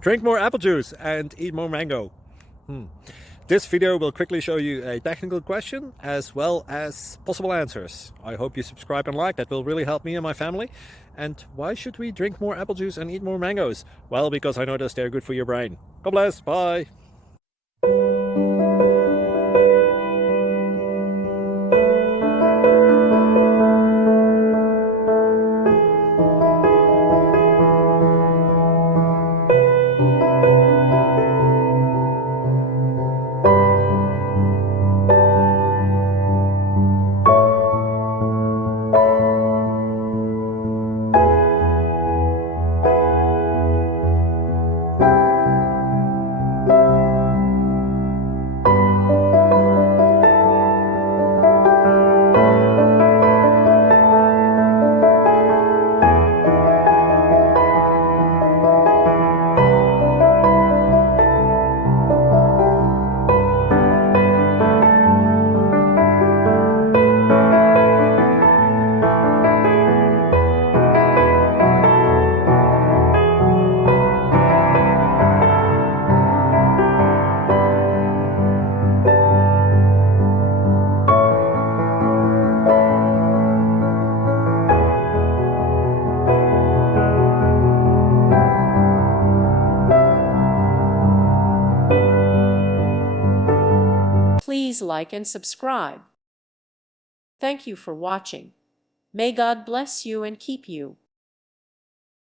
Drink more apple juice and eat more mango. This video will quickly show you a technical question as well as possible answers. I hope you subscribe and like, that will really help me and my family. And why should we drink more apple juice and eat more mangoes? Well, because I noticed they're good for your brain. God bless, bye. Please like and subscribe. Thank you for watching. May God bless you and keep you.